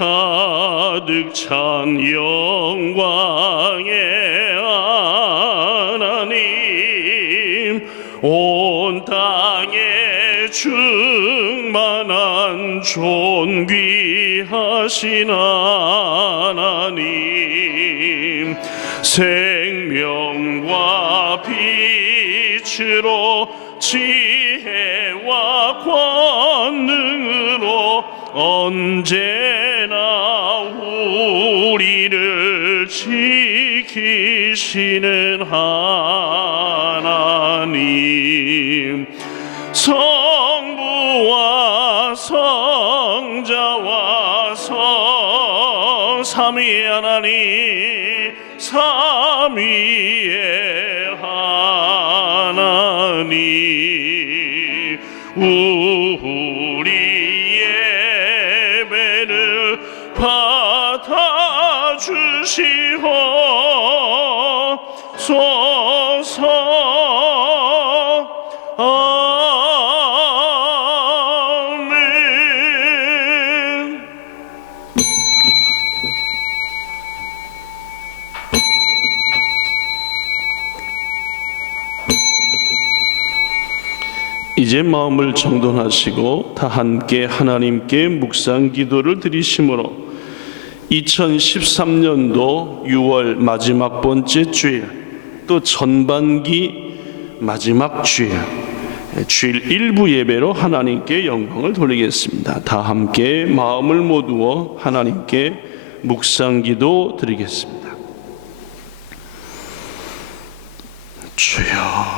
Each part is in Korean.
가득 찬 영광의 하나님, 온 땅에 충만한 존귀하신 하나님, 생명과 빛으로 지혜와 권능으로 언제나 우리를 지키시는 하나님, 성부와 성자와 성삼위의 하나님, 삼위의 하나님, 우리 예배를 받아주시옵소서. 아멘. 이제 마음을 정돈하시고 다 함께 하나님께 묵상 기도를 드리심으로 2013년도 6월 마지막 번째 주일, 또 전반기 마지막 주일, 주일 일부 예배로 하나님께 영광을 돌리겠습니다. 다 함께 마음을 모두어 하나님께 묵상 기도 드리겠습니다. 주여,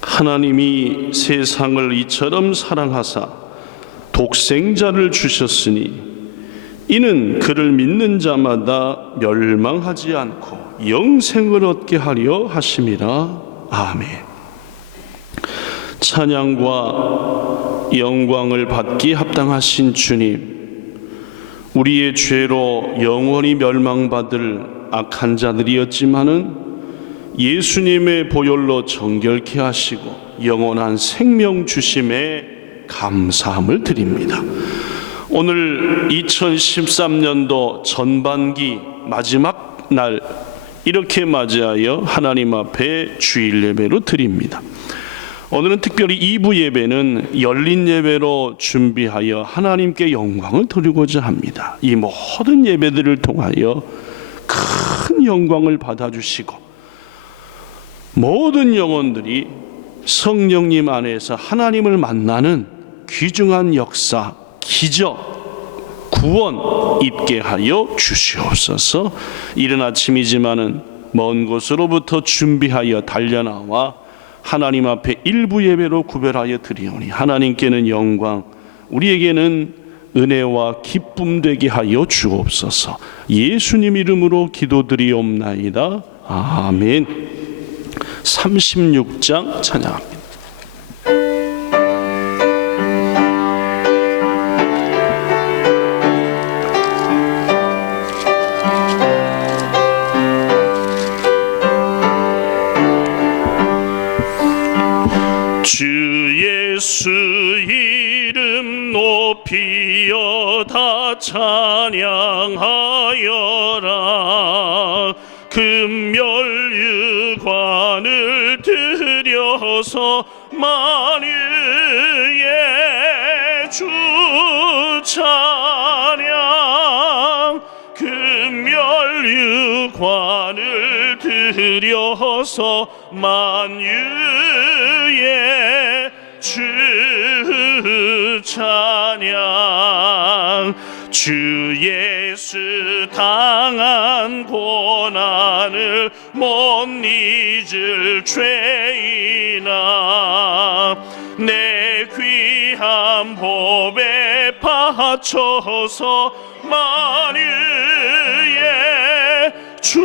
하나님이 세상을 이처럼 사랑하사 독생자를 주셨으니 이는 그를 믿는 자마다 멸망하지 않고 영생을 얻게 하려 하심이라. 아멘. 찬양과 영광을 받기 합당하신 주님, 우리의 죄로 영원히 멸망받을 악한 자들이었지만은 예수님의 보혈로 정결케 하시고 영원한 생명 주심에 감사함을 드립니다. 오늘 2013년도 전반기 마지막 날 이렇게 맞이하여 하나님 앞에 주일 예배로 드립니다. 오늘은 특별히 2부 예배는 열린 예배로 준비하여 하나님께 영광을 드리고자 합니다. 이 모든 예배들을 통하여 큰 영광을 받아주시고 모든 영혼들이 성령님 안에서 하나님을 만나는 귀중한 역사, 기적, 구원 있게 하여 주시옵소서. 이른 아침이지만은 먼 곳으로부터 준비하여 달려나와 하나님 앞에 일부 예배로 구별하여 드리오니 하나님께는 영광, 우리에게는 은혜와 기쁨 되게 하여 주옵소서. 예수님 이름으로 기도드리옵나이다. 아멘. 36장 찬양합니다. 주 예수 이름 높이어 다 찬양하여라. 금멸유관을 들여서 만유의 주 찬양, 금멸유관을 들여서 만유의 주 찬양. 주 예수 당한 고난을 못 잊을 죄인아, 내 귀한 법에 바쳐서 만유의 주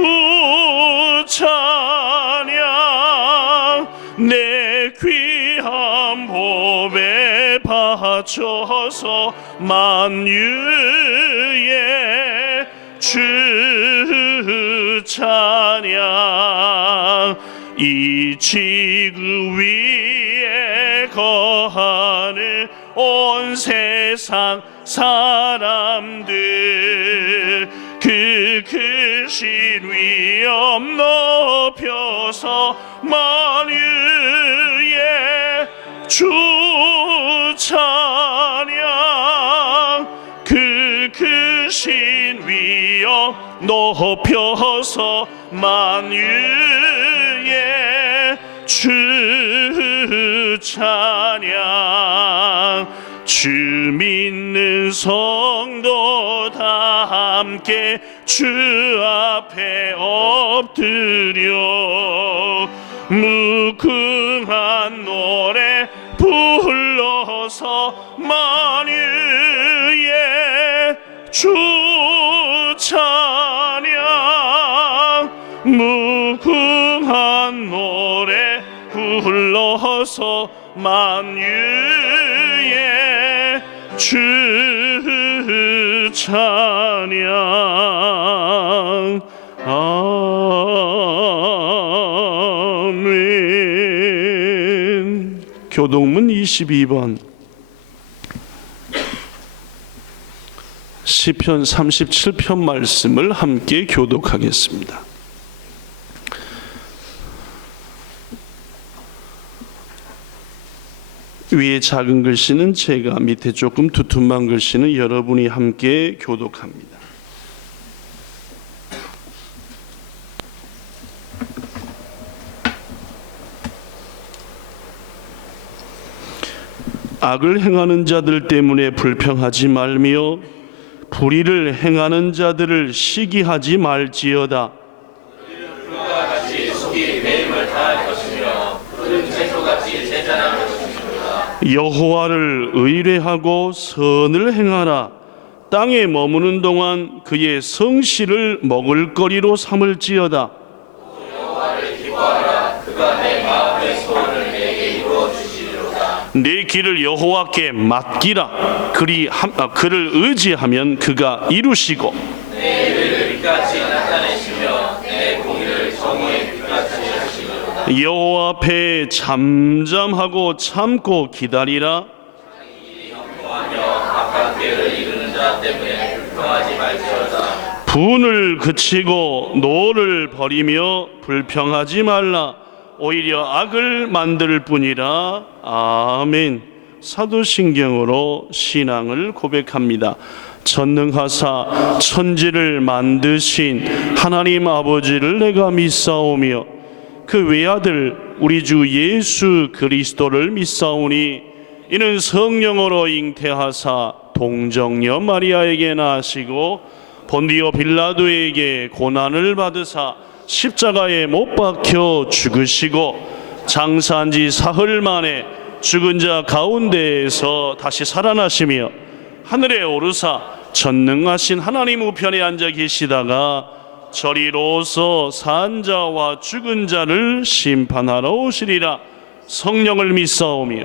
찬양, 내 귀한 법에 바쳐서 만유의 주 찬양. 이 지구 위에 거하는 온 세상 사람들 그 크신 위엄 높여서 만유의 주 찬양 그 크신 위엄 높여서 만유의 주 찬양 주 믿는 성도 다 함께 주 앞에 엎드려 무궁한 노래 불러서 만유의 주 찬양 무궁한 노래 불러서 만유의 주 찬양 아멘. 교동문 22번 시편 37편 말씀을 함께 교독하겠습니다. 위에 작은 글씨는 제가, 밑에 조금 두툼한 글씨는 여러분이 함께 교독합니다. 악을 행하는 자들 때문에 불평하지 말며 불의를 행하는 자들을 시기하지 말지어다. 여호와를 의뢰하고 선을 행하라. 땅에 머무는 동안 그의 성실을 먹을거리로 삼을지어다. 여호와를 기뻐하라. 그가 내 마음의 소원을 내게 이루어 주시리로다. 내 길을 여호와께 맡기라. 그를 의지하면 그가 이루시고 내 의를 빛같이 나타내시며 내 공의를 정의의 빛같이 하시리로다. 여호와 앞에 잠잠하고 참고 기다리라. 분을 그치고 노를 버리며 불평하지 말라. 오히려 악을 만들 뿐이라. 아멘. 사도신경으로 신앙을 고백합니다. 전능하사 천지를 만드신 하나님 아버지를 내가 믿사오며 그 외아들 우리 주 예수 그리스도를 믿사오니 이는 성령으로 잉태하사 동정녀 마리아에게 나시고 본디오 빌라도에게 고난을 받으사 십자가에 못 박혀 죽으시고 장사한 지 사흘 만에 죽은 자 가운데에서 다시 살아나시며 하늘에 오르사 전능하신 하나님 우편에 앉아 계시다가 저리로서 산 자와 죽은 자를 심판하러 오시리라. 성령을 믿사오며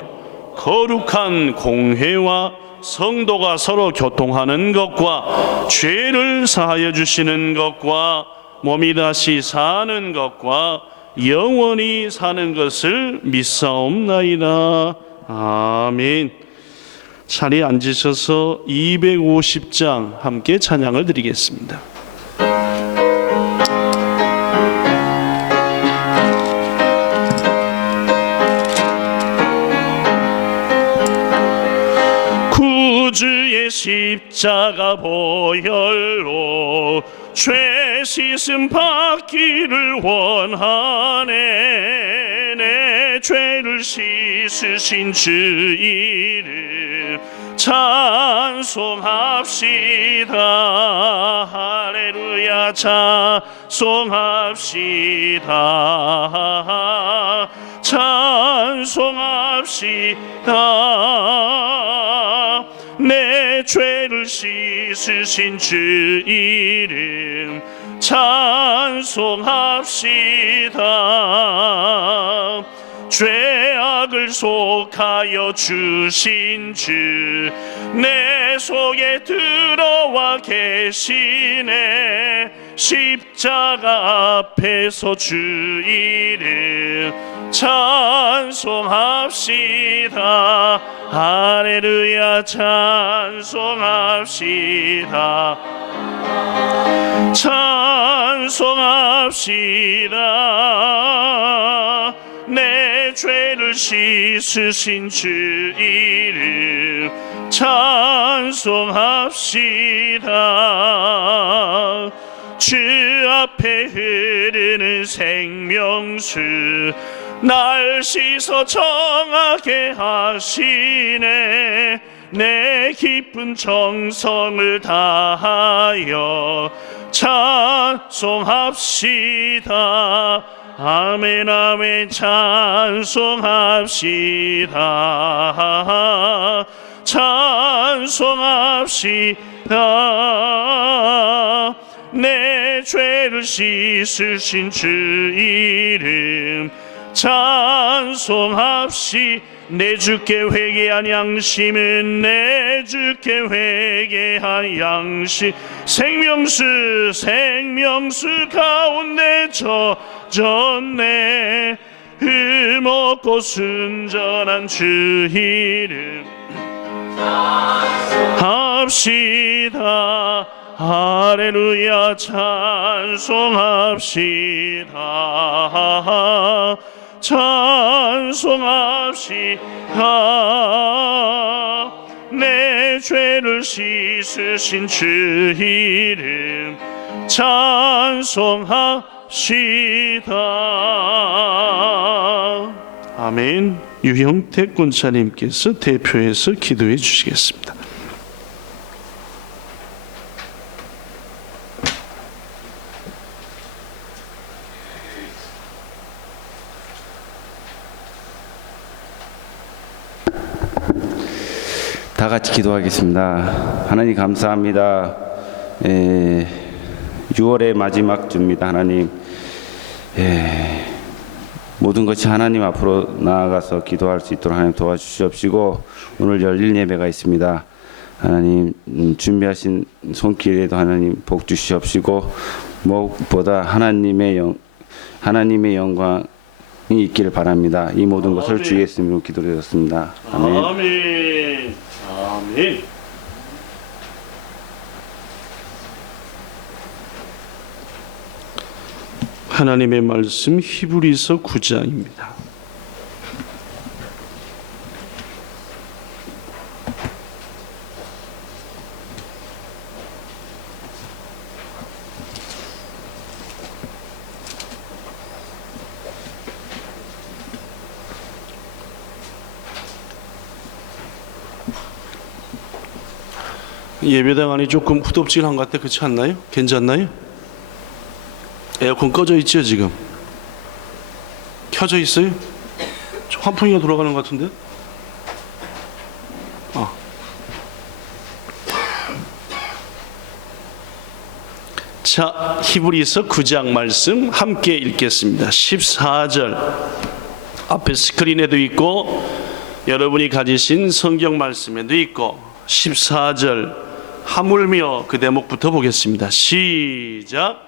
거룩한 공회와 성도가 서로 교통하는 것과 죄를 사하여 주시는 것과 몸이 다시 사는 것과 영원히 사는 것을 믿사옵나이다. 아멘. 자리에 앉으셔서 250장 함께 찬양을 드리겠습니다. 구주의 십자가 보혈로 죄 씻음 받기를 원하네. 내 죄를 씻으신 주 이름 찬송합시다. 할렐루야 찬송합시다. 찬송합시다. 내 죄를 씻으신 주 이름 찬송합시다. 죄악을 속하여 주신 주 내 속에 들어와 계시네. 십자가 십자가 앞에서 주 이름 찬송합시다. 할렐루야 찬송합시다. 찬송합시다. 내 죄를 씻으신 주 이름 찬송합시다. 주 앞에 흐르는 생명수 날 씻어 정하게 하시네. 내 깊은 정성을 다하여 찬송합시다. 아멘 아멘 찬송합시다. 찬송합시다. 내 죄를 씻으신 주 이름 찬송합시다. 내 주께 회개한 양심은 내 주께 회개한 양심 생명수 가운데 젖었네. 흠없고 순전한 주 이름 합시다. 할렐루야 찬송합시다. 찬송합시다. 내 죄를 씻으신 주 이름 찬송합시다. 아멘. 유형택 권사님께서 대표해서 기도해 주시겠습니다. 다 같이 기도하겠습니다. 하나님 감사합니다. 6월의 마지막 주입니다. 하나님 모든 것이 하나님 앞으로 나아가서 기도할 수 있도록 하나님 도와주시옵시고, 오늘 열릴 예배가 있습니다. 하나님 준비하신 손길에도 하나님 복 주시옵시고, 무엇보다 하나님의 영광이 있기를 바랍니다. 이 모든 것을 주의 이름으로 기도드렸습니다. 아멘. 아멘. 아멘. 하나님의 말씀 히브리서 9장입니다. 예배당 안이 조금 후덥지근한 것 같아, 그렇지 않나요? 괜찮나요? 에어컨 꺼져 있죠 지금? 켜져 있어요? 환풍기가 돌아가는 것 같은데? 자, 히브리서 9장 말씀 함께 읽겠습니다. 14절 앞에 스크린에도 있고 여러분이 가지신 성경 말씀에도 있고, 14절 하물며 그 대목부터 보겠습니다. 시작.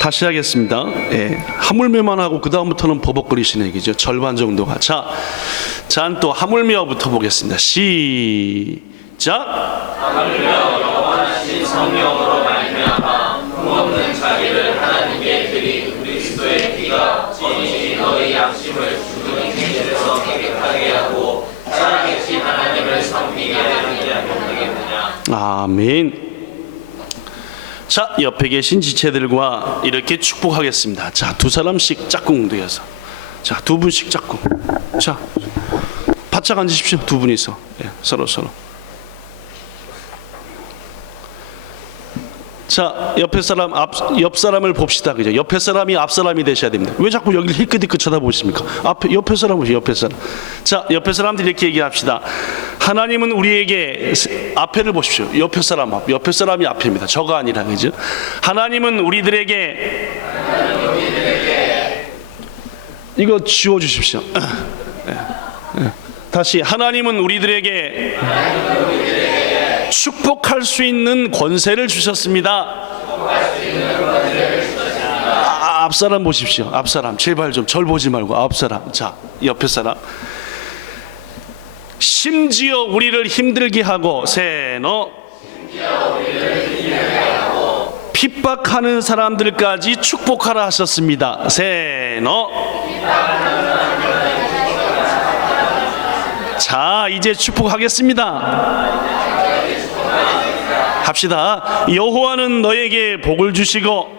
다시 하겠습니다. 하물며만 하고 그 다음부터는 버벅거리시는 얘기죠. 절반 정도가. 자, 또 하물며부터 보겠습니다. 시작. 하물며 영원하신 성령으로 말미암아 흠없는 자기를 하나님께 드린 그리스도의 피가 진실이 너희 양심을 죽은 행실에서 깨끗하게 하고 살아계신 하나님을 섬기게 하느냐 못하겠느냐. 아멘. 자, 옆에 계신 지체들과 이렇게 축복하겠습니다. 자, 두 사람씩 짝꿍 되어서, 자, 두 분씩 짝꿍. 자, 바짝 앉으십시오. 두 분이서 서로. 자, 옆에 사람 옆 사람을 봅시다. 그죠? 옆에 사람이 앞 사람이 되셔야 됩니다. 왜 자꾸 여기를 힐끗힐끗 쳐다보십니까? 옆에 사람 보세요. 옆에 사람. 자, 옆에 사람들 이렇게 얘기합시다. 하나님은 우리에게 앞에를 보십시오. 옆에 사람이 앞입니다. 저가 아니라, 그죠? 하나님은 우리들에게 이거 지워 주십시오. 다시 하나님은 우리들에게 축복할 수 있는 권세를 주셨습니다. 앞사람 보십시오. 앞사람 제발 좀 절 보지 말고 앞사람. 자, 옆에 사람. 심지어 우리를 힘들게 하고 세노 핍박하는 사람들까지 축복하라 하셨습니다. 세노. 자, 이제 축복하겠습니다. 합시다. 여호와는 너에게 복을 주시고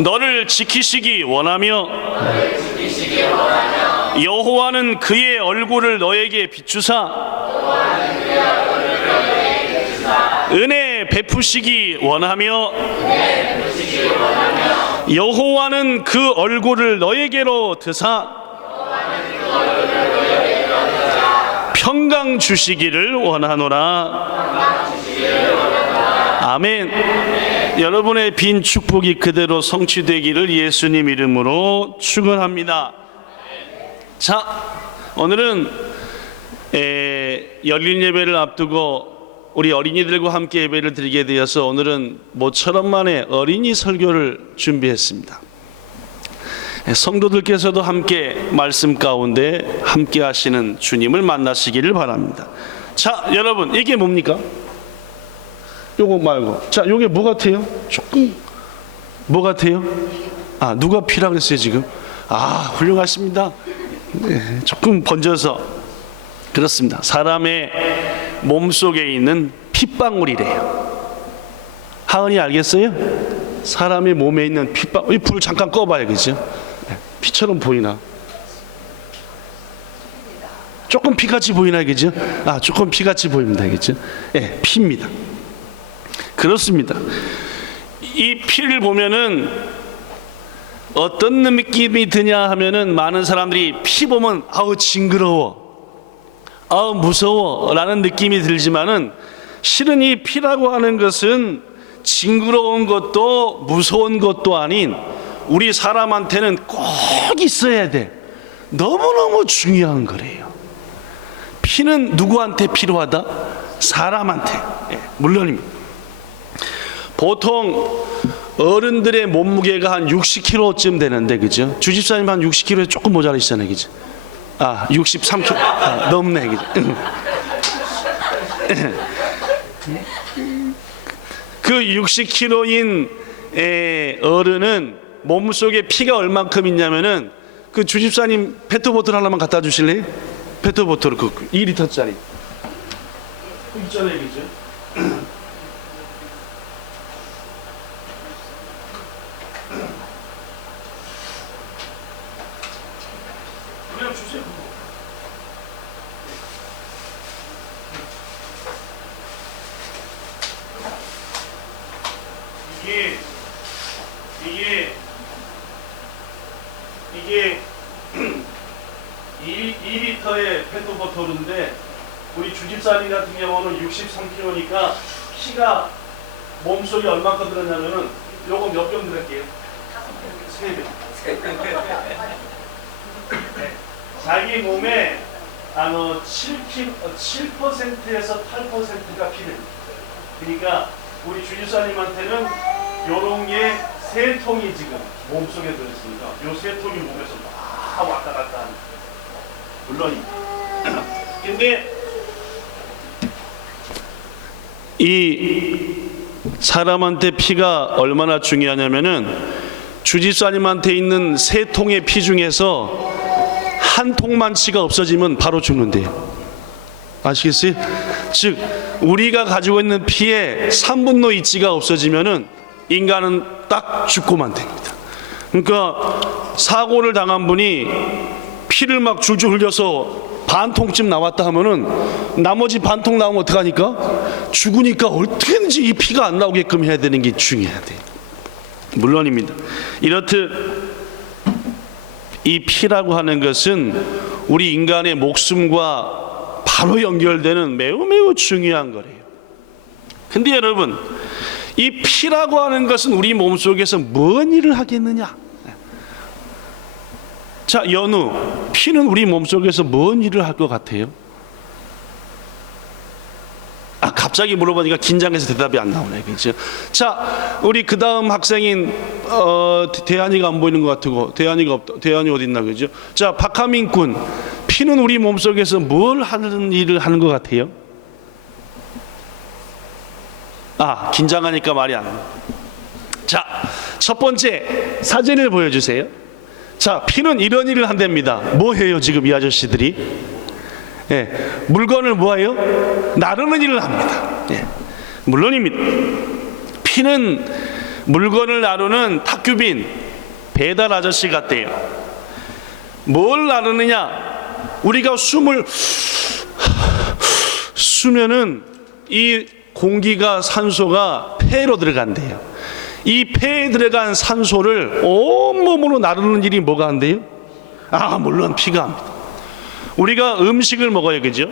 너를 지키시기 원하며 여호와는 그의 얼굴을 너에게 비추사 은혜 베푸시기 원하며 여호와는 그 얼굴을 너에게로 드사 평강 주시기를 원하노라. 아멘. 여러분의 빈 축복이 그대로 성취되기를 예수님 이름으로 축원합니다. 자, 오늘은 열린 예배를 앞두고 우리 어린이들과 함께 예배를 드리게 되어서 오늘은 모처럼 만에 어린이 설교를 준비했습니다. 성도들께서도 함께 말씀 가운데 함께 하시는 주님을 만나시기를 바랍니다. 자, 여러분, 이게 뭡니까? 요거 말고, 자, 요게 뭐 같아요? 조금 뭐 같아요? 아, 누가 피라고 했어요 지금? 아, 훌륭하십니다. 네, 조금 번져서 그렇습니다. 사람의 몸속에 있는 핏방울이래요. 하은이 알겠어요? 사람의 몸에 있는 핏방울. 이 불 잠깐 꺼봐요, 그죠? 네, 피처럼 보이나? 조금 피같이 보이나, 그죠? 아, 조금 피같이 보입니다, 그죠? 네, 피입니다. 그렇습니다. 이 피를 보면은 어떤 느낌이 드냐 하면은 많은 사람들이 피 보면 아우 징그러워, 아우 무서워 라는 느낌이 들지만은 실은 이 피라고 하는 것은 징그러운 것도 무서운 것도 아닌 우리 사람한테는 꼭 있어야 돼. 너무너무 중요한 거래요. 피는 누구한테 필요하다? 사람한테. 예, 물론입니다. 보통 어른들의 몸무게가 한 60kg쯤 되는데, 그죠? 주집사님 한 60kg에 조금 모자라시잖아요, 그죠? 아, 63kg. 아, 넘네, 그죠? 그 60kg인 어른은 몸속에 피가 얼만큼 있냐면은 그 주집사님 페트보틀 하나만 갖다 주실래요? 페트보틀 그 2리터짜리. 그 있잖아요, 그죠? 그냥 주세요. 이게 2리터의 페트보틀인데 우리 주집사님 같은 경우는 63kg니까 피가 몸속에 얼마큼 들었냐면은 요거 몇 병 들을게요? 3병. 자기 몸에 7%에서 8%가 피됩니다. 그러니까 우리 주집사님한테는 요런 게 3통이 지금 몸속에 들어있으니까 요 3통이 몸에서 막 왔다 갔다 하는 물론입니다. 근데 이 사람한테 피가 얼마나 중요하냐면은 주집사님한테 있는 3통의 피 중에서 한 통만치가 없어지면 바로 죽는데요. 아시겠어요? 즉 우리가 가지고 있는 피의 3분의 2가 없어지면은 인간은 딱 죽고만 됩니다. 그러니까 사고를 당한 분이 피를 막 줄줄 흘려서 반 통쯤 나왔다 하면은 나머지 반 통 나오면 어떡하니까? 죽으니까 어떻게든지 이 피가 안 나오게끔 해야 되는 게 중요해야 돼요. 물론입니다. 이렇듯 이 피라고 하는 것은 우리 인간의 목숨과 바로 연결되는 매우 중요한 거래요. 근데 여러분, 이 피라고 하는 것은 우리 몸속에서 뭔 일을 하겠느냐? 자, 연우, 피는 우리 몸속에서 뭔 일을 할 것 같아요? 갑자기 물어보니까 긴장해서 대답이 안 나오네. 그렇죠? 자, 우리 그 다음 학생인 대한이가 안 보이는 것 같고 대한이가 없다. 대한이 어디 있나 그죠? 자, 박하민 군, 피는 우리 몸 속에서 뭘 하는 일을 하는 것 같아요? 아, 긴장하니까 말이 안 나와. 자, 첫 번째 사진을 보여주세요. 자, 피는 이런 일을 한답니다. 뭐 해요 지금 이 아저씨들이? 예, 물건을 뭐해요? 나르는 일을 합니다. 예, 물론입니다. 피는 물건을 나르는 탁규빈 배달 아저씨 같대요. 뭘 나르느냐? 우리가 숨을 쉬면은 이 공기가 산소가 폐로 들어간대요. 이 폐에 들어간 산소를 온몸으로 나르는 일이 뭐가 한대요? 아, 물론 피가 합니다. 우리가 음식을 먹어요, 그죠?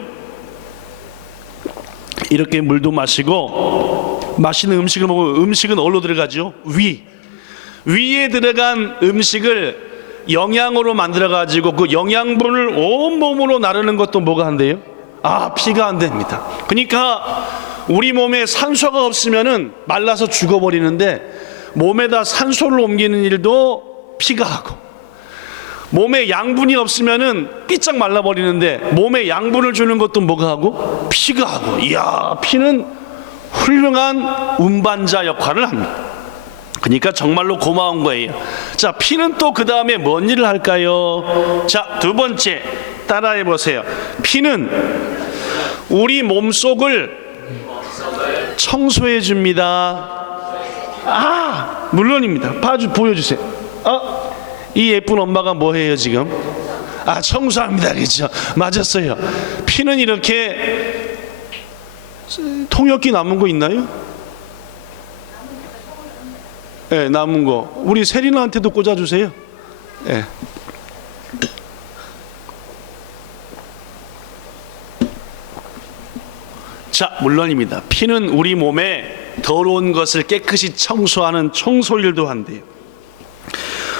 이렇게 물도 마시고 맛있는 음식을 먹으면 음식은 어디로 들어가죠? 위에 들어간 음식을 영양으로 만들어 가지고 그 영양분을 온몸으로 나르는 것도 뭐가 한대요? 아, 피가 안 됩니다. 그러니까 우리 몸에 산소가 없으면은 말라서 죽어버리는데 몸에다 산소를 옮기는 일도 피가 하고, 몸에 양분이 없으면은 삐쩍 말라버리는데 몸에 양분을 주는 것도 뭐가 하고? 피가 하고. 이야, 피는 훌륭한 운반자 역할을 합니다. 그러니까 정말로 고마운 거예요. 자, 피는 또 그 다음에 뭔 일을 할까요? 자, 두 번째 따라해 보세요. 피는 우리 몸속을 청소해 줍니다. 아, 물론입니다. 보여주세요. 이 예쁜 엄마가 뭐 해요 지금? 아, 청소합니다. 그렇죠? 맞았어요. 피는 이렇게 통역기 남은 거 있나요? 네, 남은 거 우리 세리나한테도 꽂아주세요. 네. 자, 물론입니다. 피는 우리 몸에 더러운 것을 깨끗이 청소하는 청소일도 한대요.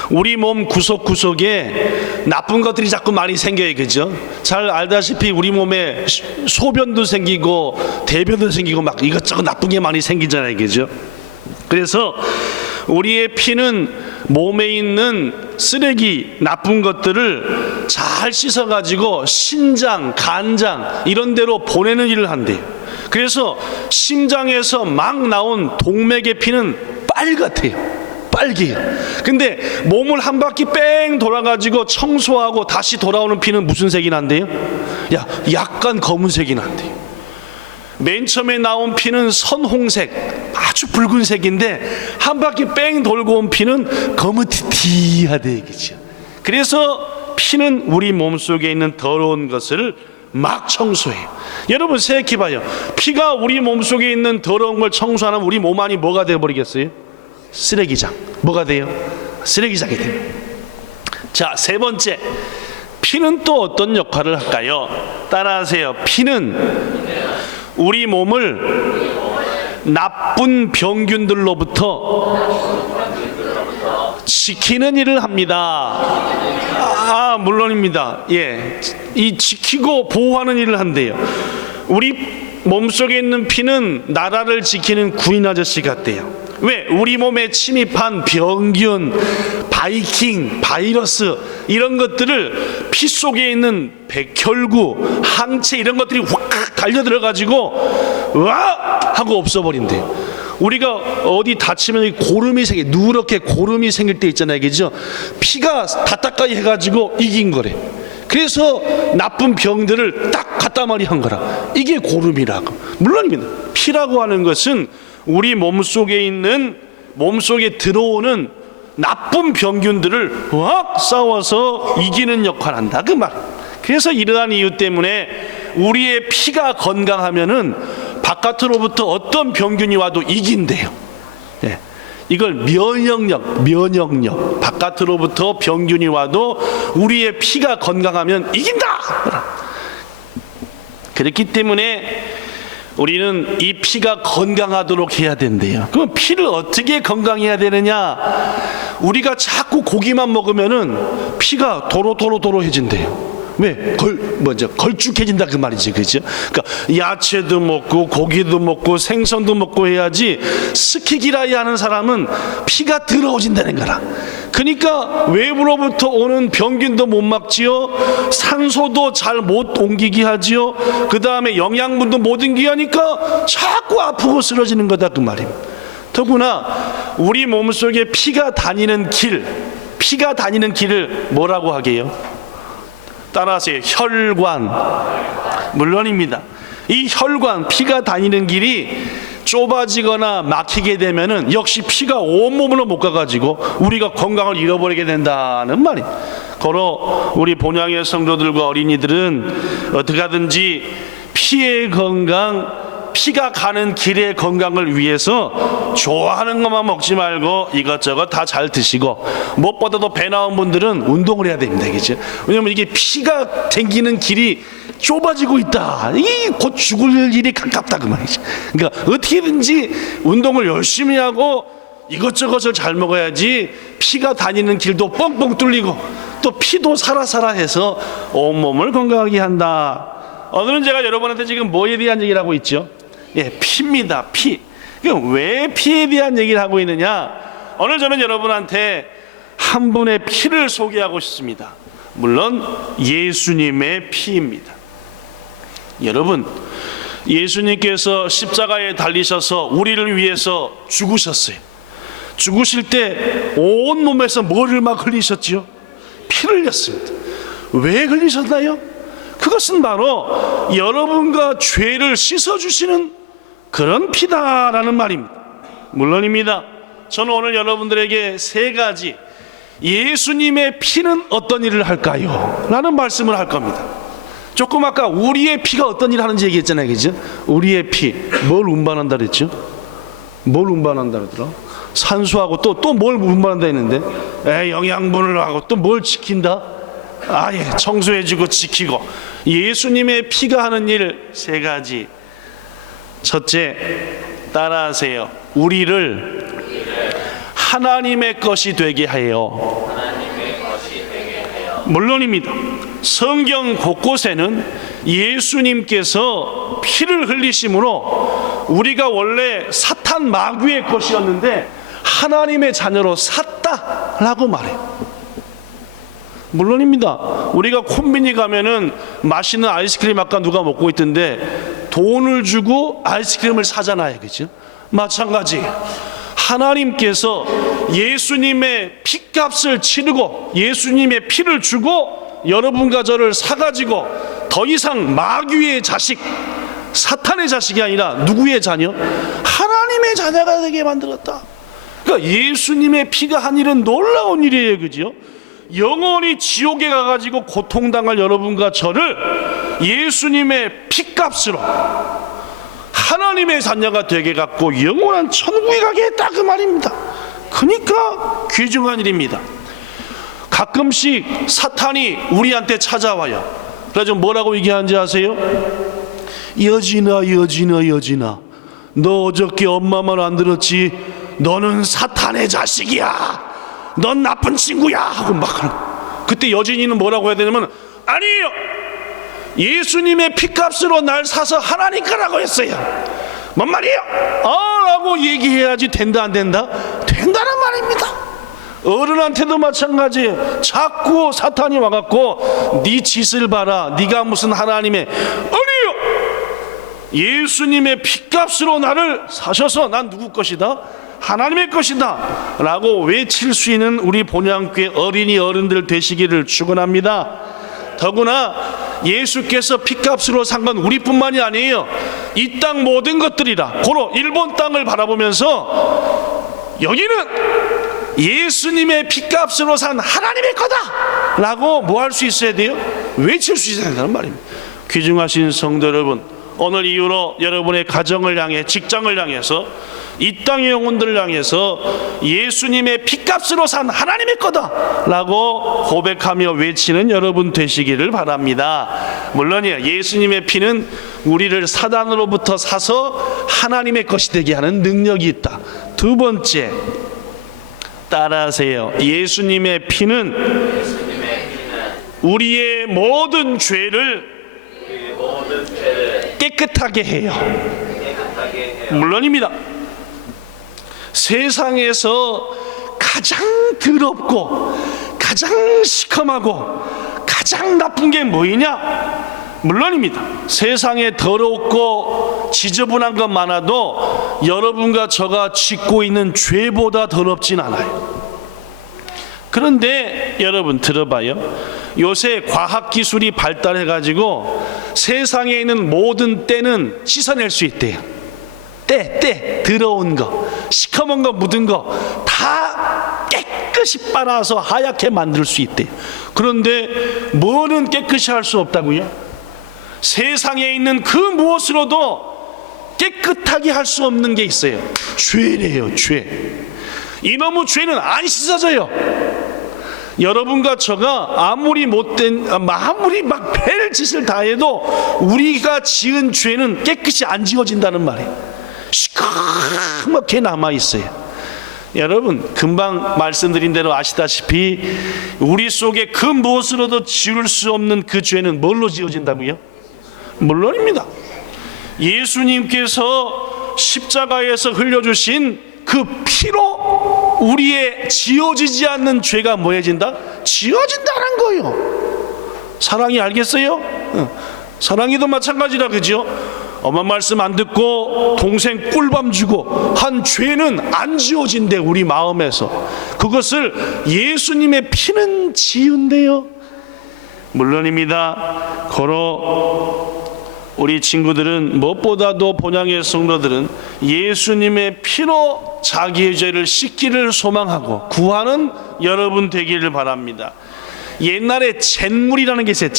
우리 몸 구석구석에 나쁜 것들이 자꾸 많이 생겨요, 그죠? 잘 알다시피 우리 몸에 소변도 생기고 대변도 생기고 막 이것저것 나쁜 게 많이 생기잖아요, 그죠? 그래서 우리의 피는 몸에 있는 쓰레기, 나쁜 것들을 잘 씻어가지고 신장, 간장 이런 데로 보내는 일을 한대요. 그래서 심장에서 막 나온 동맥의 피는 빨갛대요. 빨개요. 근데 몸을 한 바퀴 뺑 돌아가지고 청소하고 다시 돌아오는 피는 무슨 색이 난대요? 약간 검은색이 난대요. 맨 처음에 나온 피는 선홍색, 아주 붉은색인데 한 바퀴 뺑 돌고 온 피는 검은티티하대, 그죠? 그래서 피는 우리 몸속에 있는 더러운 것을 막 청소해요. 여러분 생각해봐요. 피가 우리 몸속에 있는 더러운 걸 청소하면 우리 몸 안이 뭐가 되어버리겠어요? 쓰레기장. 뭐가 돼요? 쓰레기장이 돼요. 자, 세 번째, 피는 또 어떤 역할을 할까요? 따라하세요. 피는 우리 몸을 나쁜 병균들로부터 지키는 일을 합니다. 물론입니다. 예, 이 지키고 보호하는 일을 한대요. 우리 몸속에 있는 피는 나라를 지키는 군인 아저씨 같대요. 왜? 우리 몸에 침입한 병균, 바이킹, 바이러스 이런 것들을 피 속에 있는 백혈구, 항체 이런 것들이 확 달려들어가지고 와! 하고 없어버린대요. 우리가 어디 다치면 고름이 누렇게 고름이 생길 때 있잖아요, 그죠? 피가 다따까이 해가지고 이긴 거래. 그래서 나쁜 병들을 딱 갖다마리 한 거라. 이게 고름이라고. 물론입니다. 피라고 하는 것은 우리 몸속에 있는, 몸속에 들어오는 나쁜 병균들을 확 싸워서 이기는 역할을 한다, 그 말. 그래서 이러한 이유 때문에 우리의 피가 건강하면은 바깥으로부터 어떤 병균이 와도 이긴대요. 네. 이걸 면역력. 바깥으로부터 병균이 와도 우리의 피가 건강하면 이긴다. 그렇기 때문에 우리는 이 피가 건강하도록 해야 된대요. 그럼 피를 어떻게 건강해야 되느냐? 우리가 자꾸 고기만 먹으면은 피가 도로도로해진대요. 왜? 걸쭉해진다 그 말이지, 그죠? 그러니까 야채도 먹고 고기도 먹고 생선도 먹고 해야지 스키기라이 하는 사람은 피가 더러워진다는 거라. 그러니까 외부로부터 오는 병균도 못 막지요. 산소도 잘 못 옮기게 하지요. 그 다음에 영양분도 못 옮기게 하니까 자꾸 아프고 쓰러지는 거다 그 말입니다. 더구나 우리 몸속에 피가 다니는 길을 뭐라고 하게요? 따라하세요. 혈관. 물론입니다. 이 혈관, 피가 다니는 길이 좁아지거나 막히게 되면은 역시 피가 온몸으로 못 가가지고 우리가 건강을 잃어버리게 된다는 말이에요. 걸어 우리 본향의 성도들과 어린이들은 어떻게 하든지 피의 건강, 피가 가는 길의 건강을 위해서 좋아하는 것만 먹지 말고 이것저것 다 잘 드시고, 무엇보다도 배 나온 분들은 운동을 해야 됩니다. 그죠? 왜냐면 이게 피가 댕기는 길이 좁아지고 있다. 이 곧 죽을 일이 가깝다 그 말이죠. 그러니까 어떻게든지 운동을 열심히 하고 이것저것을 잘 먹어야지 피가 다니는 길도 뻥뻥 뚫리고 또 피도 사라사라 해서 온몸을 건강하게 한다. 오늘은 제가 여러분한테 지금 뭐에 대한 얘기를 하고 있죠? 예, 피입니다. 피. 왜 피에 대한 얘기를 하고 있느냐? 오늘 저는 여러분한테 한 분의 피를 소개하고 싶습니다. 물론 예수님의 피입니다. 여러분, 예수님께서 십자가에 달리셔서 우리를 위해서 죽으셨어요. 죽으실 때 온 몸에서 뭐를 막 흘리셨지요? 피를 흘렸습니다. 왜 흘리셨나요? 그것은 바로 여러분과 죄를 씻어주시는 그런 피다라는 말입니다. 물론입니다. 저는 오늘 여러분들에게 세 가지 예수님의 피는 어떤 일을 할까요? 라는 말씀을 할 겁니다. 조금 아까 우리의 피가 어떤 일을 하는지 얘기했잖아요. 그죠? 우리의 피, 뭘 운반한다 그랬죠? 뭘 운반한다 그러더라? 산소하고 또 뭘 운반한다 했는데 영양분을 하고 또 뭘 지킨다? 예, 청소해주고 지키고. 예수님의 피가 하는 일 세 가지. 첫째, 따라하세요. 우리를 하나님의 것이 되게 해요. 물론입니다. 성경 곳곳에는 예수님께서 피를 흘리심으로 우리가 원래 사탄 마귀의 것이었는데 하나님의 자녀로 샀다라고 말해요. 물론입니다. 우리가 콤비니 가면은 맛있는 아이스크림 아까 누가 먹고 있던데 돈을 주고 아이스크림을 사잖아요. 그죠? 마찬가지. 하나님께서 예수님의 피값을 치르고 예수님의 피를 주고 여러분과 저를 사가지고 더 이상 마귀의 자식, 사탄의 자식이 아니라 누구의 자녀? 하나님의 자녀가 되게 만들었다. 그러니까 예수님의 피가 한 일은 놀라운 일이에요. 그죠? 영원히 지옥에 가가지고 고통당할 여러분과 저를 예수님의 피값으로 하나님의 자녀가 되게 갖고 영원한 천국에 가게 했다 그 말입니다. 그러니까 귀중한 일입니다. 가끔씩 사탄이 우리한테 찾아와요. 그래서 뭐라고 얘기하는지 아세요? 여진아 너 어저께 엄마 말 안 들었지? 너는 사탄의 자식이야. 넌 나쁜 친구야 하고 막 하는. 그때 여진이는 뭐라고 해야 되냐면 아니에요, 예수님의 피값으로 날 사서 하나님 거라고 했어요. 뭔 말이에요? 라고 얘기해야지 된다 안 된다? 된다는 말입니다. 어른한테도 마찬가지예요. 자꾸 사탄이 와갖고 네 짓을 봐라, 네가 무슨 하나님의, 아니에요, 예수님의 피값으로 나를 사셔서 난 누구 것이다? 하나님의 것이다 라고 외칠 수 있는 우리 본향교회 어린이 어른들 되시기를 축원합니다. 더구나 예수께서 피값으로 산 건 우리뿐만이 아니에요. 이 땅 모든 것들이라. 고로 일본 땅을 바라보면서 여기는 예수님의 피값으로 산 하나님의 거다 라고 뭐 할 수 있어야 돼요? 외칠 수 있어야 된다는 말입니다. 귀중하신 성도 여러분, 오늘 이후로 여러분의 가정을 향해, 직장을 향해서, 이 땅의 영혼들을 향해서 예수님의 피값으로 산 하나님의 거다 라고 고백하며 외치는 여러분 되시기를 바랍니다. 물론이에요, 예수님의 피는 우리를 사단으로부터 사서 하나님의 것이 되게 하는 능력이 있다. 두 번째, 따라하세요. 예수님의 피는 우리의 모든 죄를 깨끗하게 해요. 물론입니다. 세상에서 가장 더럽고 가장 시커멓고 가장 나쁜 게 뭐이냐? 물론입니다. 세상에 더럽고 지저분한 것 많아도 여러분과 저가 짓고 있는 죄보다 더럽진 않아요. 그런데 여러분 들어봐요. 요새 과학기술이 발달해가지고 세상에 있는 모든 때는 씻어낼 수 있대요. 때 더러운 거, 시커먼 거, 묻은 거 다 깨끗이 빨아서 하얗게 만들 수 있대요. 그런데 뭐는 깨끗이 할 수 없다고요? 세상에 있는 그 무엇으로도 깨끗하게 할 수 없는 게 있어요. 죄래요, 죄. 이놈의 죄는 안 씻어져요. 여러분과 저가 아무리 막 별 짓을 다 해도 우리가 지은 죄는 깨끗이 안 지워진다는 말이에요. 시커멓게 남아있어요. 여러분 금방 말씀드린 대로 아시다시피 우리 속에 그 무엇으로도 지울 수 없는 그 죄는 뭘로 지워진다고요? 물론입니다. 예수님께서 십자가에서 흘려주신 그 피로 우리의 지워지지 않는 죄가 뭐해진다? 지워진다는 거예요. 사랑이 알겠어요? 사랑이도 마찬가지라, 그죠? 엄마 말씀 안 듣고 동생 꿀밤 주고 한 죄는 안 지워진대. 우리 마음에서 그것을 예수님의 피는 지운대요. 물론입니다. 고로 우리 친구들은 무엇보다도 본향의 성도들은 예수님의 피로 자기의 죄를 씻기를 소망하고 구하는 여러분 되기를 바랍니다. 옛날에 잿물이라는 게 있어요.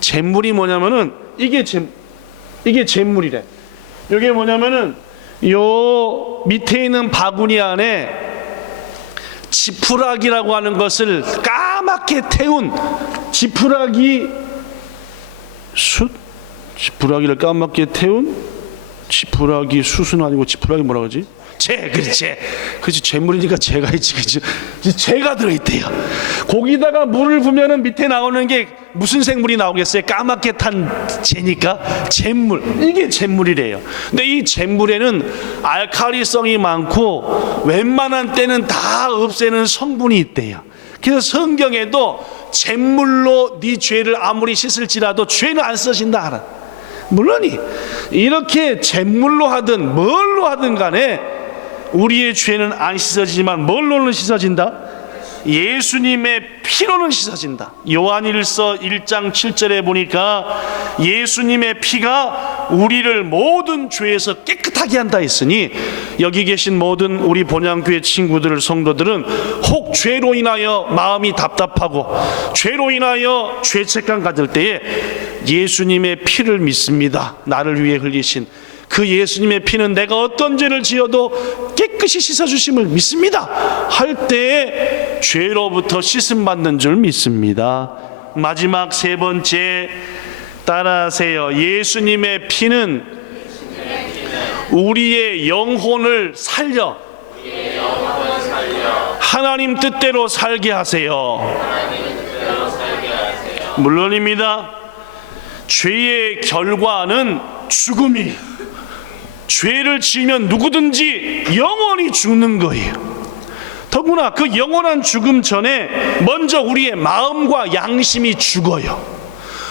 잿물이 뭐냐면은 이게 잿물이래. 이게 뭐냐면은 요 밑에 있는 바구니 안에 지푸라기라고 하는 것을 까맣게 태운 지푸라기를 까맣게 태운 지푸라기 숯은 아니고 지푸라기 뭐라 그러지? 그렇지. 재물이니까 재가 있지, 그죠? 재가 들어있대요. 거기다가 물을 부면은 밑에 나오는 게 무슨 생물이 나오겠어요? 까맣게 탄 재니까 잿물. 이게 잿물이래요. 근데 이 잿물에는 알칼리성이 많고 웬만한 때는 다 없애는 성분이 있대요. 그래서 성경에도 잿물로 네 죄를 아무리 씻을지라도 죄는 안 써진다 하라. 물론이 이렇게 잿물로 하든 뭘로 하든 간에 우리의 죄는 안 씻어지지만 뭘로는 씻어진다? 예수님의 피로는 씻어진다. 요한일서 1장 7절에 보니까 예수님의 피가 우리를 모든 죄에서 깨끗하게 한다 했으니 여기 계신 모든 우리 본향교회 친구들 성도들은 혹 죄로 인하여 마음이 답답하고 죄로 인하여 죄책감 가질 때에 예수님의 피를 믿습니다. 나를 위해 흘리신 그 예수님의 피는 내가 어떤 죄를 지어도 깨끗이 씻어주심을 믿습니다 할 때에 죄로부터 씻음받는 줄 믿습니다. 마지막 세 번째 따라하세요. 예수님의 피는 우리의 영혼을 살려 하나님 뜻대로 살게 하세요. 물론입니다. 죄의 결과는 죽음이. 죄를 지으면 누구든지 영원히 죽는 거예요. 더구나 그 영원한 죽음 전에 먼저 우리의 마음과 양심이 죽어요.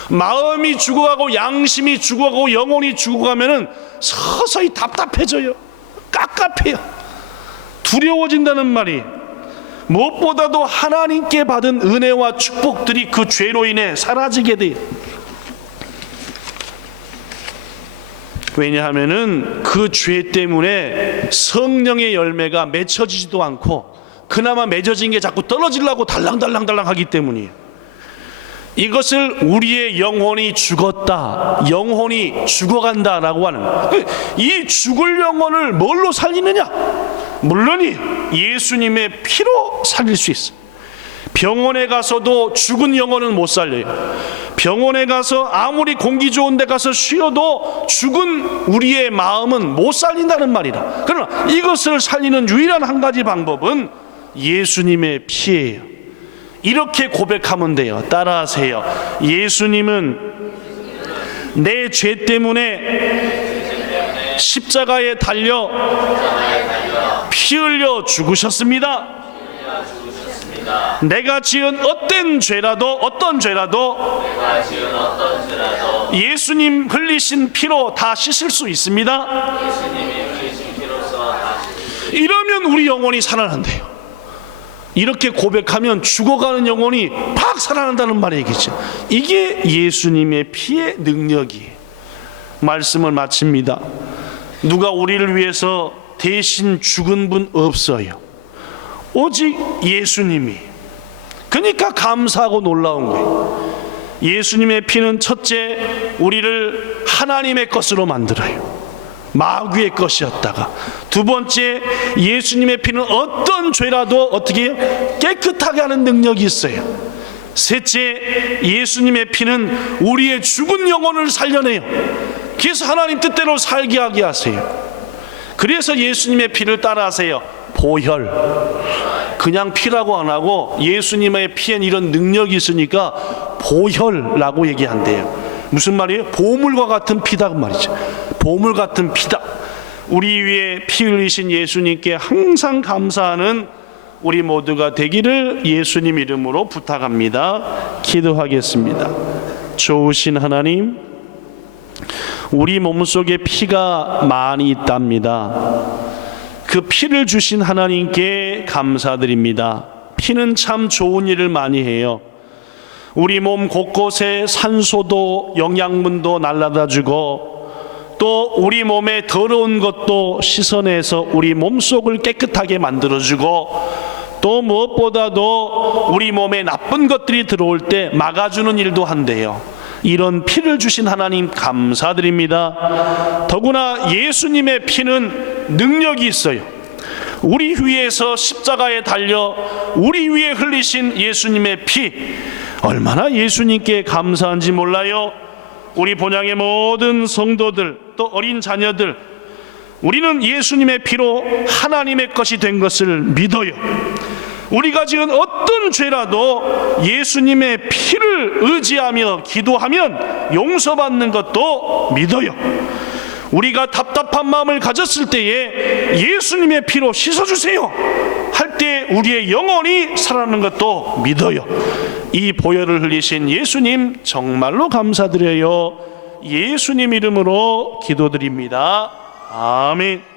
마음이 죽어가고 양심이 죽어가고 영혼이 죽어가면은 서서히 답답해져요. 깝깝해요. 두려워진다는 말이 무엇보다도 하나님께 받은 은혜와 축복들이 그 죄로 인해 사라지게 돼요. 왜냐하면은 그 죄 때문에 성령의 열매가 맺혀지지도 않고 그나마 맺어진 게 자꾸 떨어지려고 달랑달랑 하기 때문이에요. 이것을 우리의 영혼이 죽었다, 영혼이 죽어간다라고 하는 이 죽을 영혼을 뭘로 살리느냐? 물론이 예수님의 피로 살릴 수 있어요. 병원에 가서도 죽은 영혼은 못 살려요. 병원에 가서 아무리 공기 좋은 데 가서 쉬어도 죽은 우리의 마음은 못 살린다는 말이다. 그러나 이것을 살리는 유일한 한 가지 방법은 예수님의 피예요. 이렇게 고백하면 돼요. 따라하세요. 예수님은 내 죄 때문에 십자가에 달려 피 흘려 죽으셨습니다. 내가 지은 어떤 죄라도 예수님 흘리신 피로 다 씻을 수 있습니다. 이러면 우리 영혼이 살아난대요. 이렇게 고백하면 죽어가는 영혼이 팍 살아난다는 말이겠죠. 이게 예수님의 피의 능력이에요. 말씀을 마칩니다. 누가 우리를 위해서 대신 죽은 분 없어요. 오직 예수님이. 그러니까 감사하고 놀라운 거예요. 예수님의 피는 첫째, 우리를 하나님의 것으로 만들어요. 마귀의 것이었다가, 두 번째, 예수님의 피는 어떤 죄라도 어떻게 해요? 깨끗하게 하는 능력이 있어요. 셋째, 예수님의 피는 우리의 죽은 영혼을 살려내요. 그래서 하나님 뜻대로 살게 하게 하세요. 그래서 예수님의 피를 따라하세요. 보혈. 그냥 피라고 안 하고 예수님의 피엔 이런 능력이 있으니까 보혈라고 얘기한대요. 무슨 말이에요? 보물과 같은 피다 그 말이죠. 보물 같은 피다. 우리 위에 피 흘리신 예수님께 항상 감사하는 우리 모두가 되기를 예수님 이름으로 부탁합니다. 기도하겠습니다. 좋으신 하나님, 우리 몸속에 피가 많이 있답니다. 그 피를 주신 하나님께 감사드립니다. 피는 참 좋은 일을 많이 해요. 우리 몸 곳곳에 산소도 영양분도 날라다 주고, 또 우리 몸에 더러운 것도 씻어내서 우리 몸속을 깨끗하게 만들어주고, 또 무엇보다도 우리 몸에 나쁜 것들이 들어올 때 막아주는 일도 한대요. 이런 피를 주신 하나님 감사드립니다. 더구나 예수님의 피는 능력이 있어요. 우리 위에서 십자가에 달려 우리 위에 흘리신 예수님의 피, 얼마나 예수님께 감사한지 몰라요. 우리 본향의 모든 성도들, 또 어린 자녀들, 우리는 예수님의 피로 하나님의 것이 된 것을 믿어요. 우리가 지은 어떤 죄라도 예수님의 피를 의지하며 기도하면 용서받는 것도 믿어요. 우리가 답답한 마음을 가졌을 때에 예수님의 피로 씻어주세요 할 때 우리의 영혼이 살아나는 것도 믿어요. 이 보혈을 흘리신 예수님 정말로 감사드려요. 예수님 이름으로 기도드립니다. 아멘.